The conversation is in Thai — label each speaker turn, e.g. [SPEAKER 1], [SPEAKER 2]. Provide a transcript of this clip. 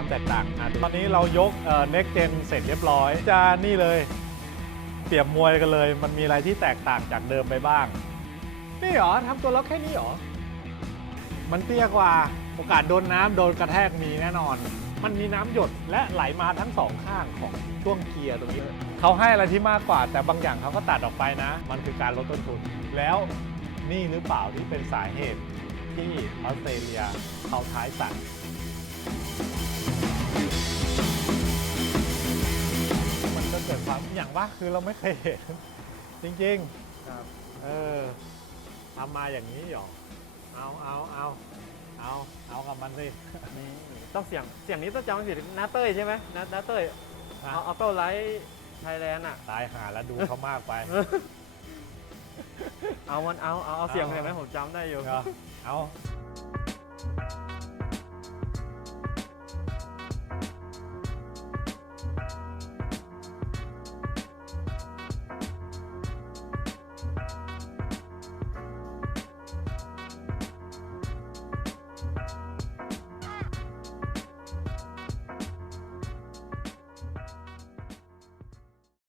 [SPEAKER 1] ความแตกต่างอะตอนนี้เรายกเอ่อ next gen เสร็จเรียบร้อย จะนี่เลย เปรียบมวยกันเลย มันมีอะไรที่แตกต่างจากเดิมไปบ้าง นี่หรอทำตัวล็อกแค่นี้หรอ มันเตี้ยกว่า โอกาสโดนน้ำโดนกระแทกมีแน่นอน มันมีน้ำหยดและไหลมาทั้งสองข้างของช่วงเกียร์ตรงนี้เขาให้อะไรที่มากกว่า แต่บางอย่างเขาก็ตัดออกไปนะ มันคือการลดต้นทุน แล้วนี่หรือเปล่าที่เป็นสาเหตุที่ออสเตรเลียเขาท้ายสัตว์ ก็เกิดความอย่างว่าคือเราไม่เคยเห็น จริงๆ
[SPEAKER 2] ครับ
[SPEAKER 1] เออทำมาอย่างนี้เหรอเอาเอาเอาเอาเอากับมันสิ
[SPEAKER 2] นี่ต้องเสียงเสียงนี้ต้องจำไม่ผิดนาเต้ยใช่ไหมนานาเต้ย
[SPEAKER 1] นะ
[SPEAKER 2] เอาเอาเต้าไลท์ไทยแลนด์อะ
[SPEAKER 1] ตายหาแล้วดูเขามากไป
[SPEAKER 2] เอามันเอาเอาเอาเสียงเห็นไหมผมจำได้อยู่
[SPEAKER 1] เอาเอา